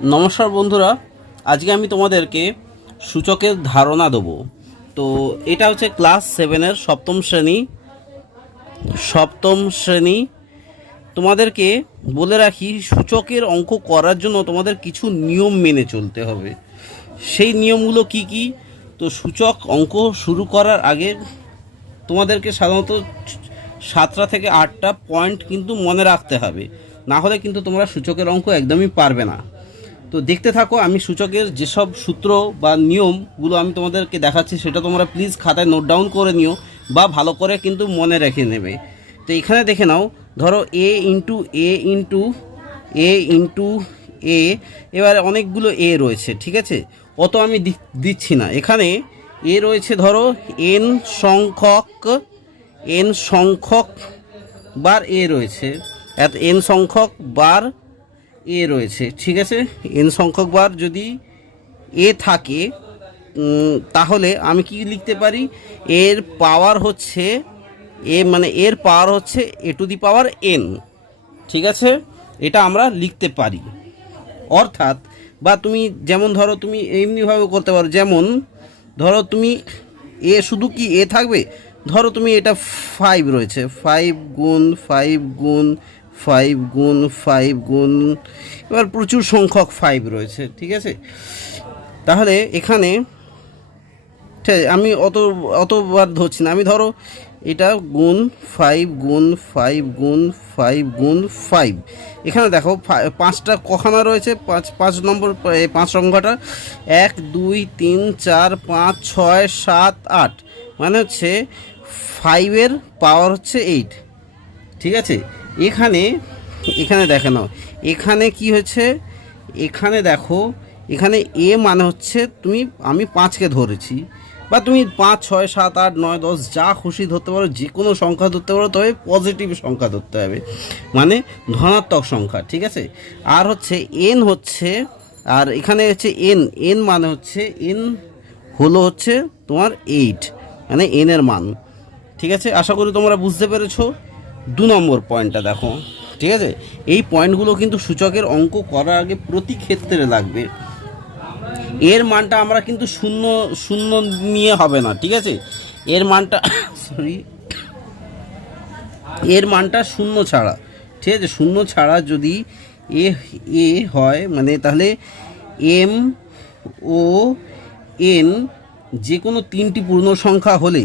নমস্কার বন্ধুরা, আজকে আমি তোমাদেরকে সূচকের ধারণা দেবো। তো এটা হচ্ছে ক্লাস 7-এর সপ্তম শ্রেণী। তোমাদেরকে বলে রাখি, সূচকের অঙ্ক করার জন্য তোমাদের কিছু নিয়ম মেনে চলতে হবে। সেই নিয়মগুলো কি কি? তো সূচক অঙ্ক শুরু করার আগে তোমাদেরকে সাধারণত 7টা থেকে 8টা পয়েন্ট কিন্তু মনে রাখতে হবে, না হলে কিন্তু তোমরা সূচকের অঙ্ক একদমই পারবে না। তো দেখতে থাকো, আমি সূচকের যেসব সূত্র বা নিয়মগুলো আমি তোমাদেরকে দেখাচ্ছি সেটা তোমরা প্লিজ খাতায় নোট ডাউন করে নিও বা ভালো করে কিন্তু মনে রেখে নেবে। তো এখানে দেখে নাও, ধরো এ ইন্টু এ ইন্টু এ ইন্টু এ, এবারে অনেকগুলো এ রয়েছে, ঠিক আছে? অত আমি দিচ্ছি না। এখানে এ রয়েছে ধরো এন সংখ্যক বার এ রয়েছে, এত এন সংখ্যক বার এ রয়েছে, ঠিক আছে? এন সংখ্যক বার যদি এ থাকে, তাহলে আমি কি লিখতে পারি? এর পাওয়ার হচ্ছে এর পাওয়ার হচ্ছে a to the power N, ঠিক আছে? এটা আমরা লিখতে পারি। অর্থাৎ বা তুমি যেমন ধরো, তুমি এমনিভাবে করতে পারো, যেমন ধরো তুমি এ শুধু কি এ থাকবে, ধরো তুমি এটা 5 রয়েছে, 5 গুণ 5 গুণ 5 গুণ 5 গুণ, এবার প্রচুর সংখ্যক 5 রয়েছে, ঠিক আছে? তাহলে এখানে আমি অতবার ধরছি না, আমি ধরো এটা গুণ 5 গুণ 5 গুণ 5 গুণ 5। এখানে দেখো 5টা কখানা রয়েছে, 5 নম্বর 5 সংখ্যাটা 1 2 3 4 5 6 7 8, মানে হচ্ছে 5-এর পাওয়ার হচ্ছে 8, ঠিক আছে? এখানে এখানে দেখে নাও, এখানে কি হচ্ছে, এখানে দেখো, এখানে এ মানে হচ্ছে আমি 5কে ধরেছি, বা তুমি 5 6 7 8 9 10 যা খুশি ধরতে পারো, যে কোনো সংখ্যা ধরতে পারো, তবে পজিটিভ সংখ্যা ধরতে হবে, মানে ধনাত্মক সংখ্যা, ঠিক আছে? আর হচ্ছে এন হচ্ছে, আর এখানে হচ্ছে এন মানে হচ্ছে এন হলো হচ্ছে তোমার 8, মানে এন এর মান, ঠিক আছে? আশা করি তোমরা বুঝতে পেরেছো। 2 নম্বর পয়েন্টটা দেখো, ঠিক আছে? এই পয়েন্টগুলো কিন্তু সূচকের অঙ্ক করার আগে প্রতি ক্ষেত্রে লাগবে। এর মানটা আমরা কিন্তু শূন্য শূন্য নিয়ে হবে না, ঠিক আছে? এর মানটা এর মানটা শূন্য ছাড়া, ঠিক আছে? শূন্য ছাড়া যদি এ এ হয়, মানে তাহলে এম ও এন যে কোনো 3টি পূর্ণ সংখ্যা হলে,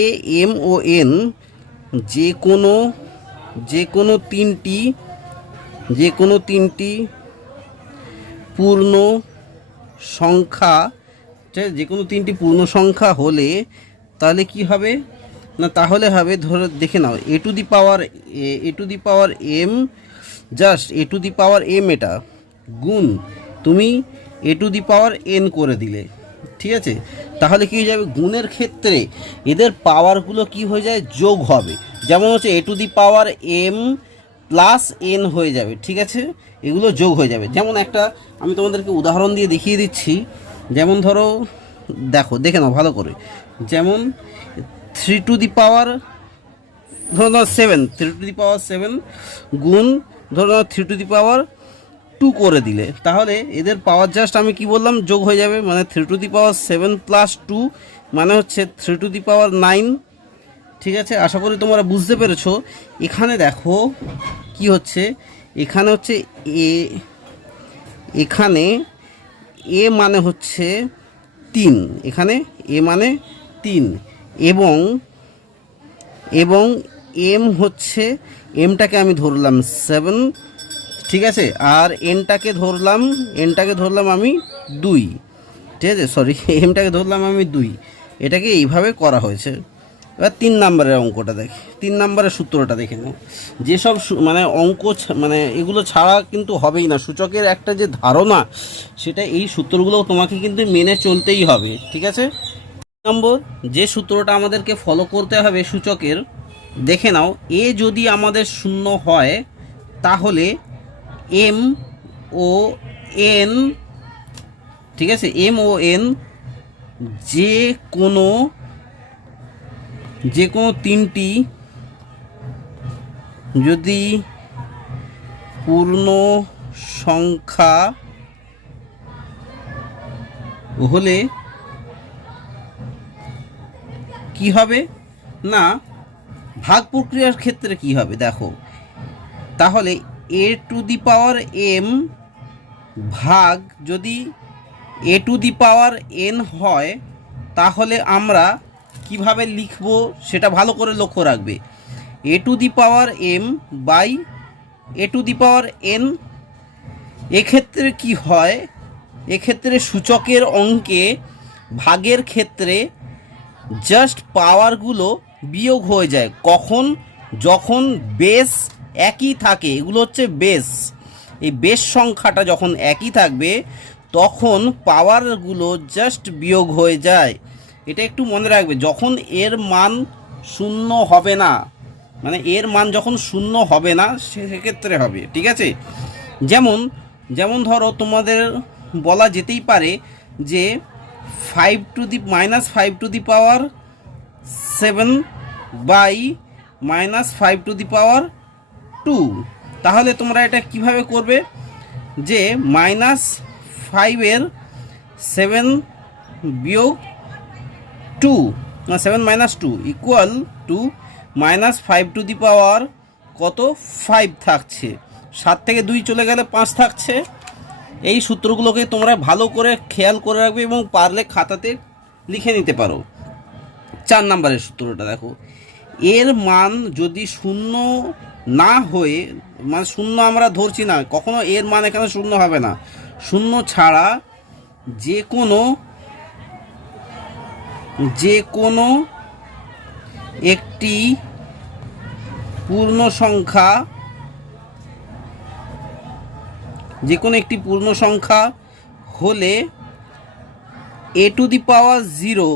এ এম ও এন যে কোনো যে কোনো তিনটি যে কোনো 3টি পূর্ণ সংখ্যা, ঠিক আছে? যে কোনো 3টি পূর্ণ সংখ্যা হলে তাহলে কি হবে না, তাহলে হবে, ধরো দেখে নাও, a to the power m, just a to the power m, এটা গুণ তুমি এ টু দি পাওয়ার এন করে দিলে, ঠিক আছে? তাহলে কি হয়ে যাবে, গুণের ক্ষেত্রে এদের পাওয়ারগুলো কি হয়ে যায়, যোগ হবে। যেমন হচ্ছে a to the power m plus n হয়ে যাবে, ঠিক আছে? এগুলো যোগ হয়ে যাবে। যেমন একটা আমি তোমাদেরকে উদাহরণ দিয়ে দেখিয়ে দিচ্ছি। যেমন ধরো, দেখে নাও ভালো করে, যেমন 3 টু দি পাওয়ার, ধরো 7, 3 টু দি পাওয়ার 7 গুণ ধরো 3 টু দি পাওয়ার 2 করে দিলে, তাহলে এদের পাওয়ার জাস্ট আমি কি বললাম, যোগ হয়ে যাবে, মানে 3 টু দি পাওয়ার 7 প্লাস 2 মানে হচ্ছে 3 টু দি পাওয়ার 9, ঠিক আছে? আশা করি তোমরা বুঝতে পেরেছো। এখানে দেখো কি হচ্ছে, এখানে হচ্ছে এখানে এ মানে হচ্ছে 3, এখানে এ মানে 3, এবং এবং এম হচ্ছে, এমটাকে আমি ধরলাম 7, ঠিক আছে? আর এনটাকে ধরলাম আমি 2, ঠিক আছে? এমটাকে ধরলাম আমি 2। এটাকে এইভাবে করা হয়েছে। এবার 3 নম্বরের অঙ্কটা দেখি, 3 নম্বরের সূত্রটা দেখে নাও। যেসব মানে অঙ্ক মানে এগুলো ছাড়া কিন্তু হবেই না, সূচকের একটা যে ধারণা, সেটা এই সূত্রগুলো তোমাকে কিন্তু মেনে চলতেই হবে, ঠিক আছে? নম্বর যে সূত্রটা আমাদেরকে ফলো করতে হবে সূচকের, দেখে নাও, এ যদি আমাদের শূন্য হয়, তাহলে এম ও এন, ঠিক আছে? এম ও এন যে কোনো 3টি যদি পূর্ণ সংখ্যা হলে কি হবে না, ভাগ প্রক্রিয়ার ক্ষেত্রে কি হবে দেখো, তাহলে এ টু দি পাওয়ার এম ভাগ যদি এ টু দি পাওয়ার এন হয়, তাহলে আমরা কিভাবে লিখব সেটা ভালো করে লক্ষ্য রাখবে। A to the power m by a to the power n. এক্ষেত্রে কি হয়, এক্ষেত্রে সূচকের অঙ্কে ভাগের ক্ষেত্রে জাস্ট পাওয়ারগুলো বিয়োগ হয়ে যায়। কখন? যখন বেস একই থাকে, এগুলো হচ্ছে বেস। এই বেস সংখ্যাটা যখন একই থাকবে তখন পাওয়ারগুলো জাস্ট বিয়োগ হয়ে যায়। এটা একটু মনে রাখবে, যখন এর মান শূন্য হবে না, মানে এর মান যখন শূন্য হবে না সেক্ষেত্রে হবে, ঠিক আছে। যেমন যেমন ধরো তোমাদের বলা যেতেই পারে যে 5 to the minus 5 to the power 7 by minus 5 to the power 2। তাহলে তোমরা এটা কিভাবে করবে, যে মাইনাস 5-এর 7 বিয়োগ 2, 7 minus 2 equal to minus 5 to the power কত 5 থাকছে, 7 থেকে 2 চলে গেলে 5 থাকছে। এই সূত্রগুলোকে তোমরা ভালো করে খেয়াল করে রাখবে এবং পারলে খাতাতে লিখে নিতে পারো। 4 নম্বরের সূত্রটা দেখো, এর মান যদি শূন্য না হয়ে, মানে শূন্য আমরা ধরছি না, কখনো এর মান এখানে শূন্য হবে না, শূন্য ছাড়া যে কোনো একটি পূর্ণ সংখ্যা, যে কোনো একটি পূর্ণ সংখ্যা হলে এ টু দি পাওয়ার 0,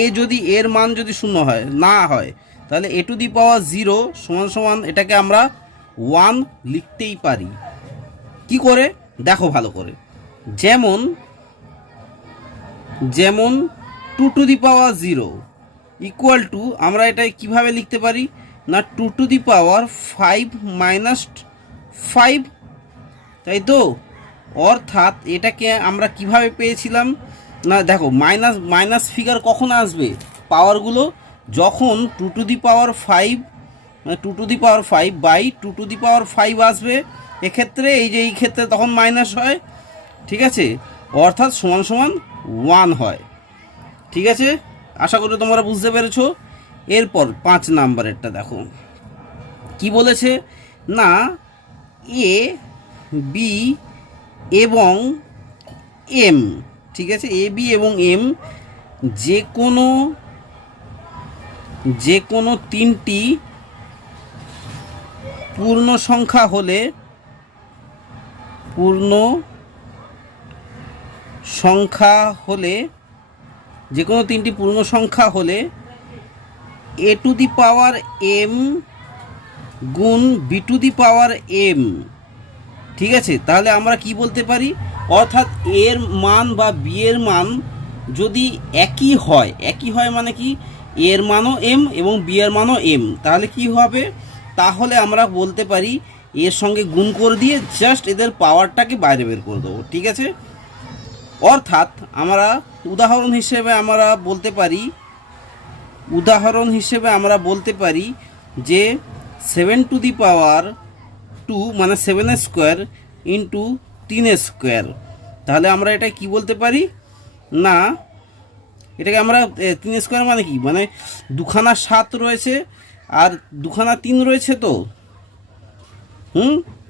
এ যদি এর মান যদি শূন্য হয় না হয়, তাহলে এ টু দি পাওয়ার 0 সমান সমান এটাকে আমরা 1 লিখতেই পারি। কি করে দেখো ভালো করে, যেমন 2 to the power 0 equal to, আমরা এটা কিভাবে লিখতে পারি না 2 টু দি পাওয়ার 5 মাইনাস 5, তাই তো। অর্থাৎ এটাকে আমরা কিভাবে পেয়েছিলাম না, দেখো মাইনাস ফিগার কখন আসবে পাওয়ারগুলো, যখন 2 টু দি পাওয়ার 5, মানে 2 to the power 5 by 2 to the power 5 আসবে। এক্ষেত্রে এই ক্ষেত্রে তখন মাইনাস হয়, ঠিক আছে, অর্থাৎ সমান সমান 1 হয়। ঠিক আছে, আশা করি তোমরা বুঝতে পেরেছো। এরপর 5 নাম্বারেরটা দেখো কি বলেছে না, এ বি এবং এম, ঠিক আছে, এ বি এবং এম যে কোনো 3টি পূর্ণ সংখ্যা হলে, যে কোনো 3টি পূর্ণ সংখ্যা হলে a to the power m গুণ b to the power m, ঠিক আছে। তাহলে আমরা কি বলতে পারি, অর্থাৎ এর মান বা বি এর মান যদি একই হয় মানে কি, এর মানও এম এবং বি এর মানও এম, তাহলে কি হবে, তাহলে আমরা বলতে পারি এর সঙ্গে গুণ করে দিয়ে জাস্ট এদের পাওয়ারটাকে বাইরে বের করে দেবো, ঠিক আছে। অর্থাৎ আমরা উদাহরণ হিসেবে আমরা বলতে পারি যে 7 টু দি পাওয়ার 2 মানে 7 স্কোয়ার ইন্টু 3 স্কোয়ার। তাহলে আমরা এটা কি বলতে পারি না, এটাকে আমরা 3 স্কোয়ার মানে কি, মানে দুখানা 7 রয়েছে আর দুখানা 3 রয়েছে, তো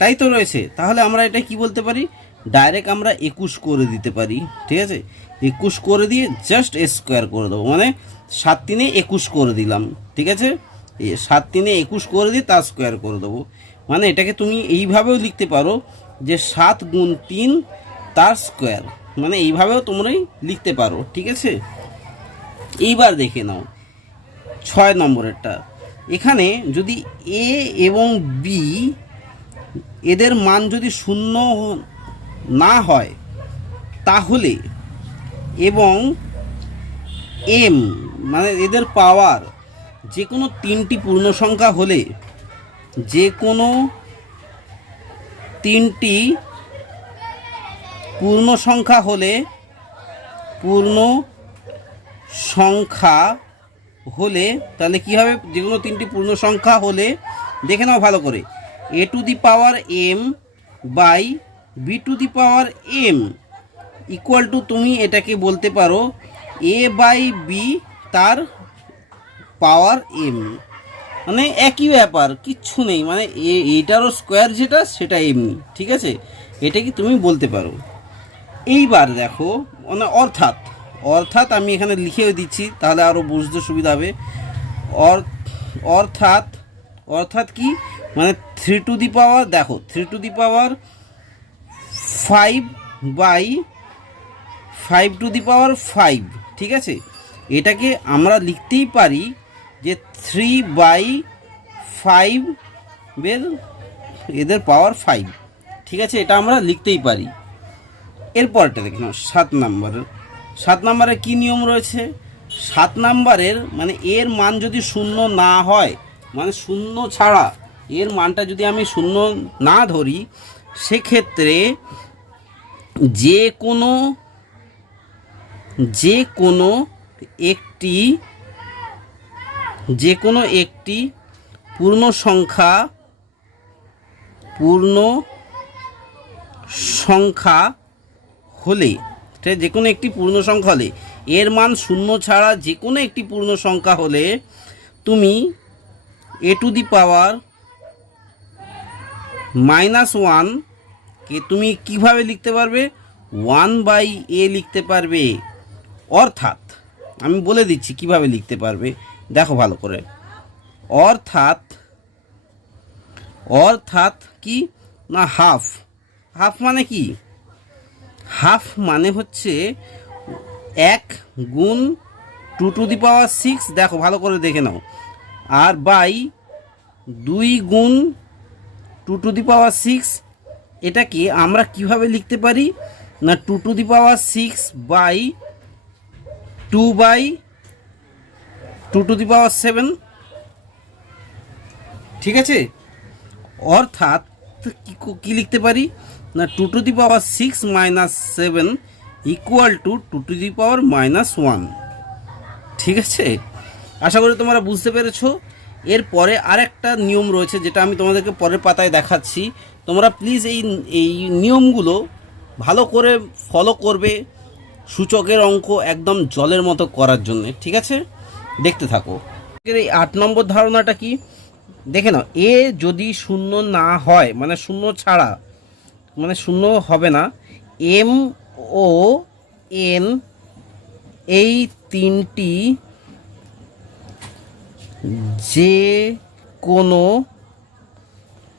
তাই তো রয়েছে। তাহলে আমরা এটা কি বলতে পারি, ডাইরেক্ট আমরা 21 করে দিতে পারি, ঠিক আছে। 21 করে দিয়ে জাস্ট স্কোয়ার করে দেবো, মানে 7 3 21 করে দিলাম, ঠিক আছে। 7 3 21 করে দিয়ে তার স্কোয়ার করে দেবো, মানে এটাকে তুমি এইভাবেও লিখতে পারো যে 7 গুণ 3 তার স্কোয়ার, মানে এইভাবেও তোমরাই লিখতে পারো, ঠিক আছে। এইবার দেখে নাও 6 নম্বরেরটা। এখানে যদি এ এবং বি এদের মান যদি শূন্য না হয় তাহলে, এবং এম মানে এদের পাওয়ার যে কোনো 3টি পূর্ণ সংখ্যা হলে, যে কোনো 3টি পূর্ণ সংখ্যা হলে পূর্ণ সংখ্যা হলে তাহলে কি হবে, যে কোনো তিনটি পূর্ণ সংখ্যা হলে দেখে নাও ভালো করে, a to the power m by b to the power m equal to, তুমি এটাকে বলতে পারো a বাই b তার পাওয়ার m, মানে একই ব্যাপার, কিচ্ছু নেই, মানে এইটারও স্কোয়ার যেটা সেটা এমনি, ঠিক আছে, এটা কি তুমি বলতে পারো। এইবার দেখো, মানে অর্থাৎ অর্থাৎ আমি এখানে লিখেও দিচ্ছি তাহলে আরও বুঝতে সুবিধা হবে। অর্থাৎ অর্থাৎ কি, মানে 3 টু দি পাওয়ার, দেখো 3 to the power 5 by 5 to the power 5, ঠিক আছে, এটাকে আমরা লিখতেই পারি যে 3 বাই 5 এদের পাওয়ার 5, ঠিক আছে, এটা আমরা লিখতেই পারি। এরপরটা দেখে নাও 7 নম্বরের কী নিয়ম রয়েছে। 7 নম্বরের মানে এর মান যদি শূন্য না হয়, মানে শূন্য ছাড়া এর মানটা যদি আমি শূন্য না ধরি, সেক্ষেত্রে যে কোনো একটি পূর্ণ সংখ্যা হলে, যে কোনো একটি পূর্ণ সংখ্যা হলে, এর মান শূন্য ছাড়া যে কোনো একটি পূর্ণ সংখ্যা হলে তুমি a টু দি পাওয়ার -1 কে তুমি কিভাবে লিখতে পারবে, 1 বাই a লিখতে পারবে। অর্থাৎ আমি বলে দিচ্ছি কিভাবে লিখতে পারবে, দেখো ভালো করে। অর্থাৎ কি না, হাফ মানে কি, হাফ মানে হচ্ছে 1 গুণ 2 টু দি পাওয়ার 6, দেখো ভালো করে দেখে নাও, আর বাই 2 গুণ 2 টু দি পাওয়ার 6, এটাকে আমরা কিভাবে লিখতে পারি না 2 to the power 6 by 2 by 2 to the power 7, ঠিক আছে। অর্থাৎ কি লিখতে পারি না 2 to the power 6 minus 7 equal to 2 to the power -1, ঠিক আছে। আশা করি তোমরা বুঝতে পেরেছো। এরপরে আরেকটা নিয়ম রয়েছে যেটা আমি তোমাদেরকে পরের পাতায় দেখাচ্ছি, তোমরা প্লিজ এই নিয়মগুলো ভালো করে ফলো করবে, সূচকের অঙ্ক একদম জলের মতো করার জন্য, ঠিক আছে, দেখতে থাকো। এই 8 নম্বর ধারণাটা কি, দেখে নাও, এ যদি শূন্য না হয়, মানে শূন্য ছাড়া, মানে শূন্য হবে না, এম ও এন এই তিনটি যে কোনো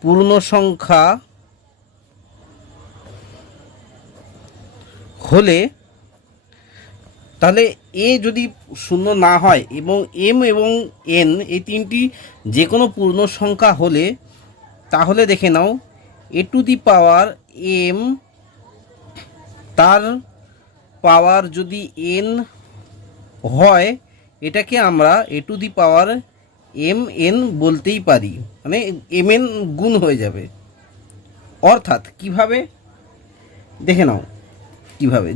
পূর্ণ সংখ্যা হলে, তাহলে এ যদি শূন্য না হয় এবং এম এবং এন এই তিনটি যে কোনো পূর্ণ সংখ্যা হলে, তাহলে দেখে নাও a to the power M তার পাওয়ার যদি এন হয়, এটাকে আমরা a to the power m n বলতেই পারি, মানে এম এন গুণ হয়ে যাবে। অর্থাৎ কিভাবে দেখে নাও, কিভাবে,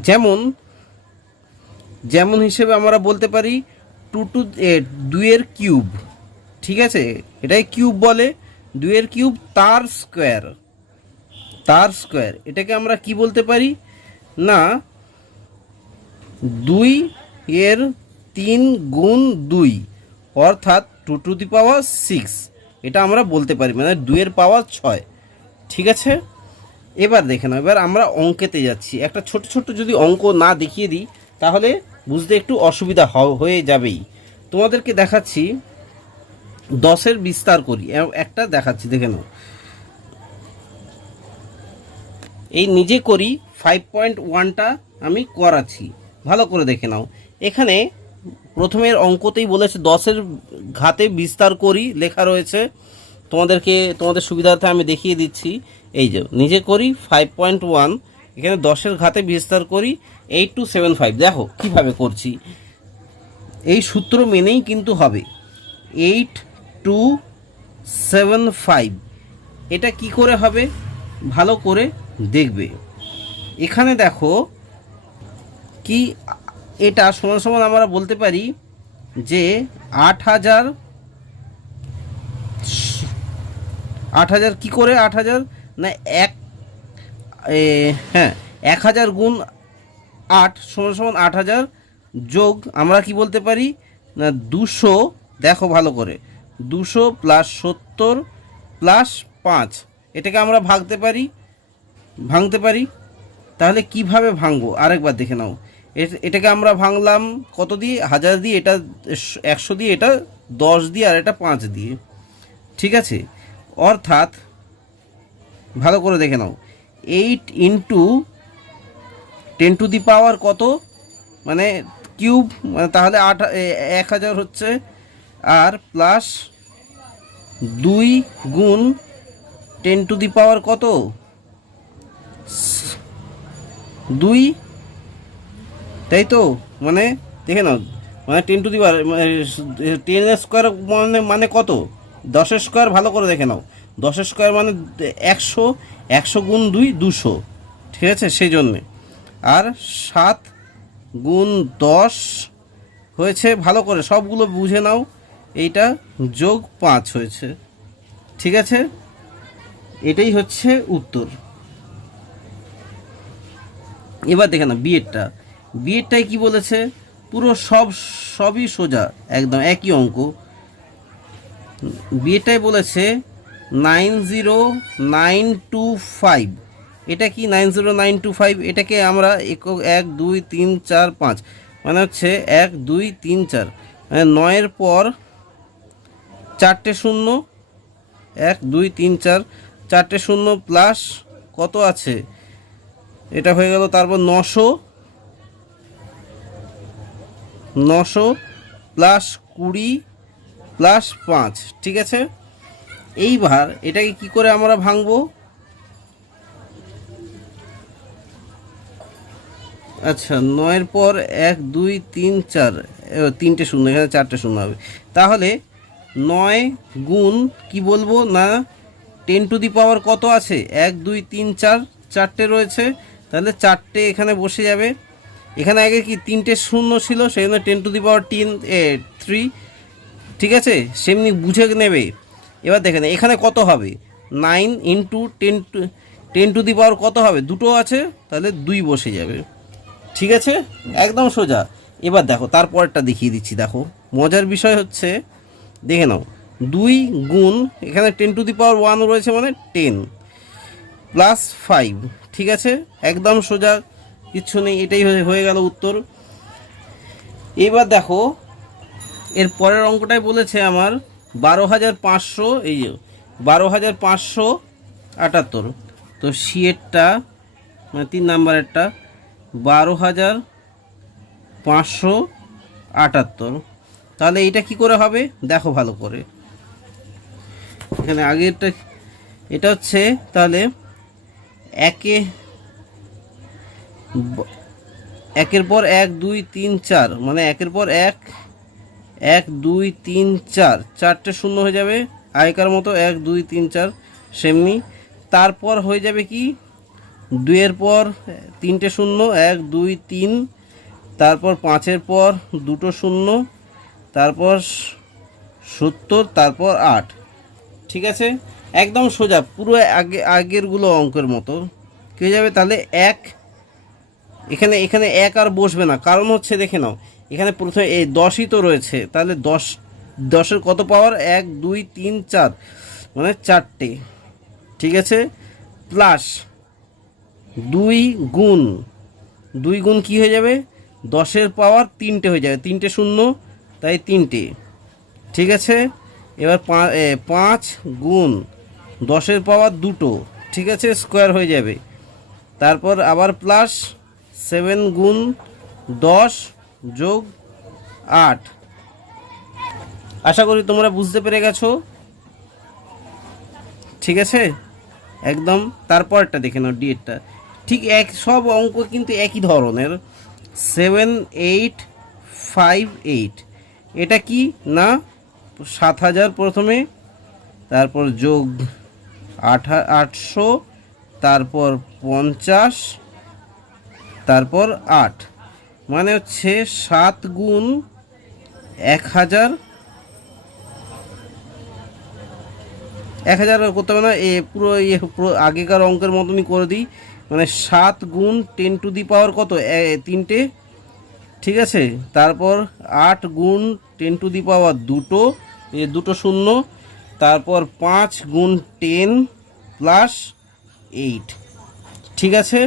যেমন হিসেবে আমরা বলতে পারি 2 এর কিউব, ঠিক আছে, এটাই কিউব বলে, 2 এর কিউব তার স্কোয়ার, এটাকে আমরা কি বলতে পারি না 2 এর 3 গুণ 2, অর্থাৎ 2 টু দি পাওয়ার 6, এটা আমরা বলতে পারি, মানে 2 এর পাওয়ার 6, ঠিক আছে। এবার দেখে নাও, এবার আমরা অঙ্কেতে যাচ্ছি। একটা ছোট ছোট যদি অঙ্ক না দেখিয়ে দিই তাহলে বুঝতে একটু অসুবিধা হয়ে যাবেই। তোমাদেরকে দেখাচ্ছি 10-এর বিস্তার করি, একটা দেখাচ্ছি, দেখে নাও। এই নিজে করি 5.1টা আমি করাচ্ছি, ভালো করে দেখে নাও। এখানে প্রথমের অঙ্কতেই বলেছে 10-এর ঘাতে বিস্তার করি লেখা রয়েছে, তোমাদের সুবিধার্থে আমি দেখিয়ে দিচ্ছি। এই যে নিজে করি 5.1, এখানে 10-এর ঘাতে বিস্তার করি 8275, দেখো কিভাবে করছি, এই সূত্র মেনেই কিন্তু হবে 8275। এটা কি করে হবে ভালো করে দেখবে। এখানে দেখো কি এটা সমান সমান আমরা বলতে পারি যে 8,000 8,000 কী করে 8,000 না হ্যাঁ 1,000 গুণ 8 সমান সমান 8,000 যোগ আমরা কি বলতে পারি না 200, দেখো ভালো করে 200 প্লাস 70 প্লাস 5, এটাকে আমরা ভাঙতে পারি। তাহলে কিভাবে ভাঙবো আরেকবার দেখে নাও। এটাকে আমরা ভাঙলাম কত দিয়ে, 1000 দিয়ে, এটা 100 দিয়ে, এটা 10 দিয়ে, আর এটা 5 দিয়ে। ঠিক আছে, অর্থাৎ ভালো করে দেখে নাও 8 ইন্টু 10 টু দি পাওয়ার কত, মানে কিউব, মানে তাহলে 1000 হচ্ছে, আর প্লাস 2 গুণ 10 টু দি পাওয়ার কত 2, তাই তো, মানে দেখে নাও, মানে 10 টু দি পাওয়ার 10 স্কোয়ার মানে কত, 10 স্কোয়ার, ভালো করে দেখে নাও 10 স্কোয়ার মানে 100, 100 গুণ 2 200, ঠিক আছে, সেই জন্যে। আর 7 গুণ 10 হয়েছে, ভালো করে সবগুলো বুঝে নাও, এইটা যোগ 5 হয়েছে। ঠিক আছে, এটাই হচ্ছে উত্তর। এবার দেখে না বিয়েরটাই কি বলেছে, পুরো সবই সোজা, একদম একই অঙ্ক। বিয়েরটাই বলেছে 90925, এটা কি 90925, এটাকে আমরা 1 2 3 4 5, মানে হচ্ছে 1 2 3 4, মানে 9-এর পর 4টে শূন্য, 1 2 3 4, 4টে শূন্য প্লাস কত আছে, এটা হয়ে গেল, তারপর 900 প্লাস 20 প্লাস 5, ঠিক আছে। এইবার এটাকে কি করে আমরা ভাঙবো, আচ্ছা 9-এর পর 1 2 3 4, 3টে শূন্য, এখানে 4টে শূন্য হবে, তাহলে 9 গুণ কি বলবো না 10 টু দি পাওয়ার কত আছে, 1 2 3 4, 4টে রয়েছে, তাহলে 4টে এখানে বসে যাবে। এখানে আগে কি 3টে শূন্য ছিল, সেই জন্য 10 টু দি পাওয়ার 3, ঠিক আছে, সেমনি বুঝে নেবে। এবার দেখেন এখানে কত হবে, 9 ইন্টু 10 টু দি পাওয়ার কত হবে, দুটো আছে, তাহলে 2 বসে যাবে। ঠিক আছে, একদম সোজা। এবার দেখো তারপরটা দেখিয়ে দিচ্ছি, দেখো মজার বিষয় হচ্ছে, দেখে নাও 2 গুণ, এখানে 10 টু দি পাওয়ার 1 রয়েছে, মানে 10 প্লাস 5, ঠিক আছে, একদম সোজা, কিচ্ছু নেই, এটাই হয়ে গেল উত্তর। এবার দেখো এর পরের অঙ্কটাই বলেছে আমার 12,500, এই যে 12,578, তো সিএরটা মানে 3 নাম্বারেরটা 12,578, তাহলে এইটা কি করে হবে দেখো ভালো করে, এখানে আগেরটা, এটা হচ্ছে তাহলে একের পর 1 2 3 4, মানে একের পর 1 1 2 3 4, 4টে শূন্য হয়ে যাবে আগেকার মতো, 1 2 3 4 সেমনি, তারপর হয়ে যাবে কি 2-এর পর 3টে শূন্য, 1 2 3, তারপর 5-এর পর 2টো শূন্য, তারপর 70, তারপর 8, ঠিক আছে, একদম সোজা, পুরো আগেরগুলো অঙ্কের মতো কী হয়ে যাবে, তাহলে 1, এখানে 1 আর বসবে না, কারণ হচ্ছে দেখে নাও এখানে প্রথমে এই 10ই তো রয়েছে, তাহলে 10-এর কত পাওয়ার, 1 2 3 4, মানে 4টে, ঠিক আছে, প্লাস 2 গুণ কি হয়ে যাবে, 10-এর পাওয়ার 3টে হয়ে যাবে, 3টে শূন্য, তাই 3টে, ঠিক আছে। এবার 5 গুণ 10-এর পাওয়ার 2টো, ঠিক আছে, স্কোয়ার হয়ে যাবে, তারপর আবার প্লাস 7 গুণ 10 যোগ 8, আশা করি তোমরা বুঝতে পেরে গেছো, ঠিক আছে, একদম। তারপরটা দেখে নাও ডিএরটা, ঠিক সব অঙ্ক কিন্তু একই ধরনের, 7858, এটা কি না 7,000 প্রথমে, তারপর যোগ 800, তারপর 50, তারপর 8, মানে হচ্ছে 7 গুণ 1000, 1000 করতে হবে না, পুরো আগেকার অঙ্কের মতনই করে দিই। মানে 7 গুণ 10 টু দি পাওয়ার কত, তিনটে, ঠিক আছে। তারপর 8 গুণ 10 টু দি পাওয়ার দুটো শূন্য, তারপর 5 গুণ 10 প্লাস 8, ঠিক আছে।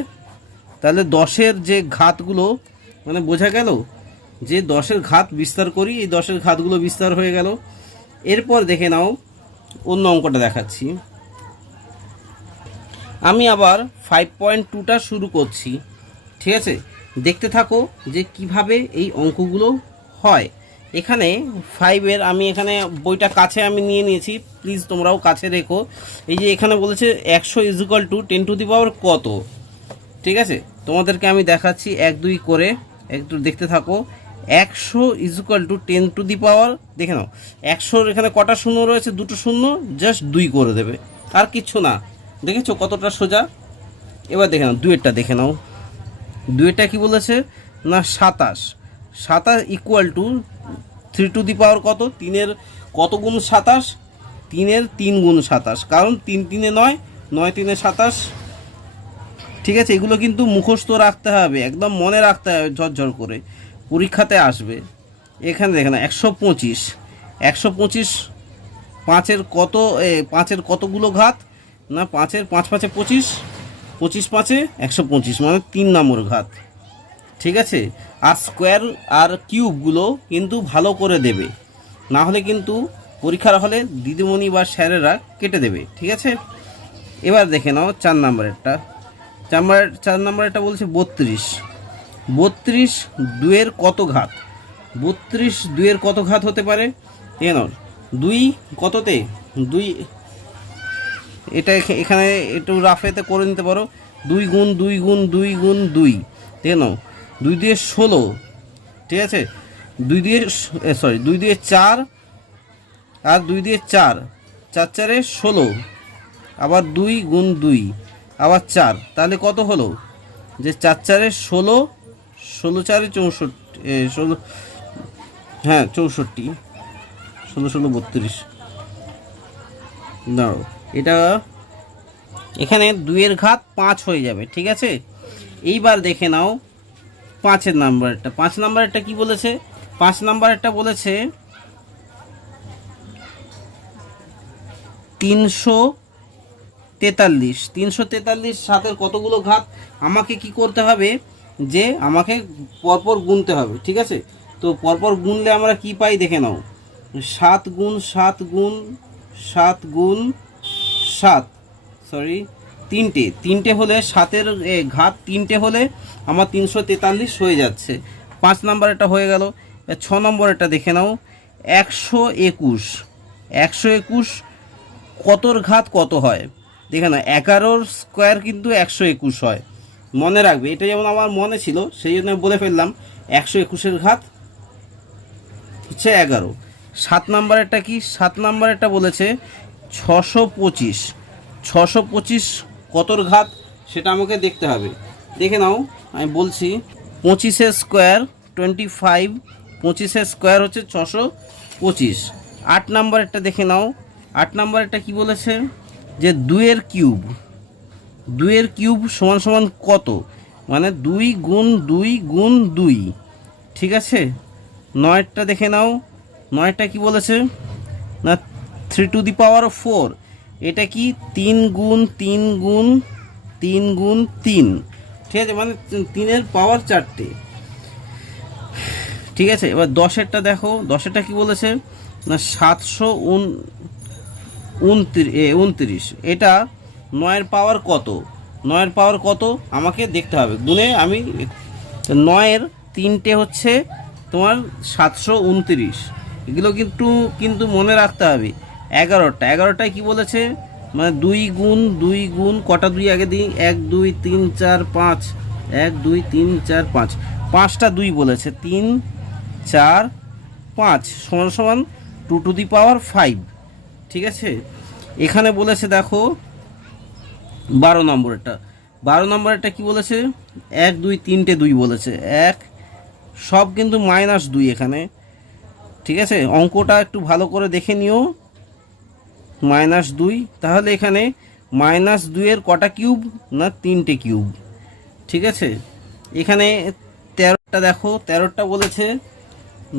তাহলে 10-এর যে ঘাতগুলো, মানে বোঝা গেল যে 10-এর ঘাত বিস্তার করি, এই 10-এর ঘাতগুলো বিস্তার হয়ে গেল। এরপর দেখে নাও অন্য অঙ্কটা দেখাচ্ছি। আমি আবার 5.2টা শুরু করছি, ঠিক আছে। দেখতে থাকো যে কিভাবে এই অঙ্কগুলো হয়। এখানে 5-এর আমি এখানে বইটা কাছে আমি নিয়ে নিয়েছি, প্লিজ তোমরাও কাছে রেখো। এই যে এখানে বলেছে 100 equal to 10 two the power কত, ঠিক আছে। তোমাদেরকে আমি দেখাচ্ছি 1 2 করে, একটু দেখতে থাকো। 100 ইজুকাল টু 10 টু দি পাওয়ার, দেখে নাও 100-র এখানে কটা শূন্য রয়েছে, দুটো শূন্য, জাস্ট 2 করে দেবে, আর কিচ্ছু না। দেখেছো কতটা সোজা। এবার দেখে নাও 2-এরটা দেখে নাও। 2-এরটা কি বলেছে না 27 equal to 3 to the power কত, 3-এর কত গুণ 27, 3-এর 3 গুণ 27, কারণ 3 3-এ 9, 9 3-এ 27, ঠিক আছে। এগুলো কিন্তু মুখস্থ রাখতে হবে, একদম মনে রাখতে হবে, ঝরঝর করে পরীক্ষাতে আসবে। এখানে দেখে না 125, 5-এর কত, 5-এর কতগুলো ঘাত না, 5-এর 5 5-এ 25, 25 5-এ 125, মানে 3 নম্বর ঘাত, ঠিক আছে। আর স্কোয়ার আর কিউবগুলো কিন্তু ভালো করে দেবে, না হলে কিন্তু পরীক্ষার হলে দিদিমণি বা স্যারেরা কেটে দেবে, ঠিক আছে। এবার দেখে নাও 4 নম্বরেরটা। 4 নম্বরেরটা বলছে 32, 2-এর কত ঘাত, 32 2-এর কত ঘাত হতে পারে, দেখে নাও 2 কততে 2, এটা এখানে একটু রাফেতে করে নিতে পারো, 2 গুণ 2 গুণ 2 গুণ 2, দেখে নাও 2 দিয়ে 16, ঠিক আছে। 2 দিয়ে 4, আর 2 দিয়ে 4, 4 4-এ 16, আবার 2 গুণ 2, আবার 4, তাহলে কত হলো যে 4 4-এ 16, 16 4-এ 64, 16, হ্যাঁ 64, 16 16 32, দাঁড়ো এটা এখানে 2-এর ঘাত 5 হয়ে যাবে, ঠিক আছে। এইবার দেখে নাও 5 নাম্বারটা। 5 নাম্বারটা কি বলেছে, 5 নাম্বারটা বলেছে 343, 343 7-এর কতগুলো ঘাত, আমাকে কি করতে হবে যে আমাকে পরপর গুনতে হবে, ঠিক আছে। তো পরপর গুনলে আমরা কি পাই দেখে নাও, 7 গুণ 7 গুণ 7 গুণ 7, সরি 3টে হলে 7-এর ঘাত 3টে হলে আমার 343 হয়ে যাচ্ছে। 5 নাম্বারটা হয়ে গেল। 6 নম্বরেরটা দেখে নাও 121, 121 কতর ঘাত কত হয়, দেখে না 11-র স্কোয়ার কিন্তু 121 হয়, মনে রাখবে। এটা যেমন আমার মনে ছিল সেই জন্য বলে ফেললাম, 121-এর ঘাত হচ্ছে 11। 7 নাম্বারেরটা কি, 7 নাম্বারেরটা বলেছে 625, 625 কতর ঘাত সেটা আমাকে দেখতে হবে। দেখে নাও আমি বলছি, 25-এর স্কোয়ার 25, 25-এর স্কোয়ার হচ্ছে 625। 8 নাম্বারেরটা দেখে নাও, 8 নাম্বারেরটা কি বলেছে যে 2-এর কিউব, 2-এর কিউব সমান সমান কত, মানে 2 গুণ 2 গুণ 2, ঠিক আছে। 9টা দেখে নাও, 9টা কি বলেছে না 3 টু দি পাওয়ার 4, এটা কি 3 গুণ 3 গুণ 3 গুণ 3, ঠিক আছে, মানে 3-এর পাওয়ার 4টে, ঠিক আছে। এবার 10-এরটা দেখো, 10-এরটা কি বলেছে না 729, এটা 9-এর পাওয়ার কত, 9-এর পাওয়ার কত আমাকে দেখতে হবে গুনে। আমি 9-এর 3টে হচ্ছে তোমার 729, এগুলো কিন্তু মনে রাখতে হবে। 11টায় কি বলেছে মানে 2 গুণ 2 গুণ কটা 2 আগে দিই, 1 2 3 4 5, 1 2 3 4 5, 5টা 2 বলেছে, 3 4 5 সমান সমান 2 টু দি পাওয়ার 5, ঠিক আছে। এখানে বলেছে দেখো 12 নম্বরটা কি বলেছে, 1 2 3টে 2 বলেছে, 1 সব কিন্তু -2 এখানে, ঠিক আছে। অঙ্কটা একটু ভালো করে দেখে নিও, -2। তাহলে এখানে -2 এর কটা কিউব না 3টে কিউব, ঠিক আছে। এখানে 13টা দেখো, 13টা বলেছে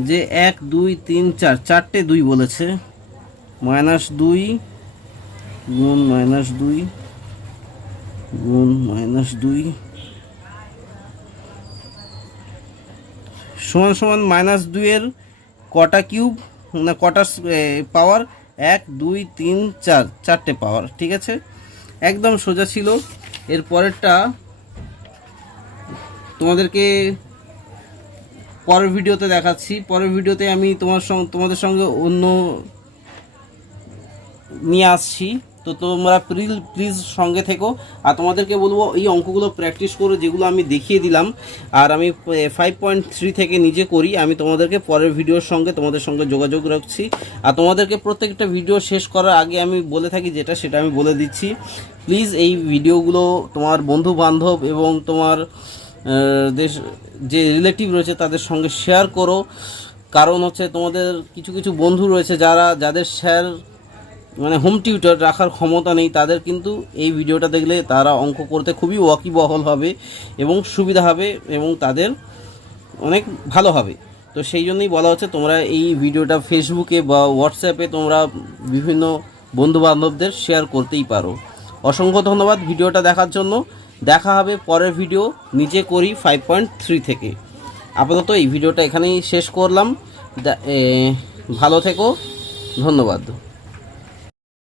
যে 1 2 3 4, 4টে 2 বলেছে। -2 গুণ -2 গুণ -2 সমান সমান -2 এর কটা কিউব না কটা পাওয়ার, 1 2 3 4, 4টে পাওয়ার, ঠিক আছে। একদম সোজা ছিল। এর পরেরটা তোমাদেরকে পরের ভিডিওতে দেখাচ্ছি। পরের ভিডিওতে আমি তোমাদের সঙ্গে অন্য নিয়ে আসছি। তো তোমরা প্লিজ সঙ্গে থেকো। আর তোমাদেরকে বলবো এই অঙ্কগুলো প্র্যাকটিস করো, যেগুলো আমি দেখিয়ে দিলাম আর আমি 5.3 থেকে নিজে করি। আমি তোমাদেরকে পরের ভিডিওর সঙ্গে তোমাদের সঙ্গে যোগাযোগ রাখছি। আর তোমাদেরকে প্রত্যেকটা ভিডিও শেষ করার আগে আমি বলে থাকি সেটা আমি বলে দিচ্ছি। প্লিজ এই ভিডিওগুলো তোমার বন্ধু বান্ধব এবং তোমার দেশ যে রিলেটিভ রয়েছে তাদের সঙ্গে শেয়ার করো। কারণ হচ্ছে তোমাদের কিছু কিছু বন্ধু রয়েছে যাদের শেয়ার মানে হোম টিউটর রাখার ক্ষমতা নেই, তাদের কিন্তু এই ভিডিওটা দেখলে তারা অঙ্ক করতে খুবই ওয়াকিবহল হবে এবং সুবিধা হবে এবং তাদের অনেক ভালো হবে। তো সেই জন্যই বলা হচ্ছে তোমরা এই ভিডিওটা ফেসবুকে বা হোয়াটসঅ্যাপে তোমরা বিভিন্ন বন্ধুবান্ধবদের শেয়ার করতেই পারো। অসংখ্য ধন্যবাদ ভিডিওটা দেখার জন্য। দেখা হবে পরের ভিডিও নিজে করি 5.3 থেকে। আপাতত এই ভিডিওটা এখানেই শেষ করলাম। ভালো থেকো, ধন্যবাদ।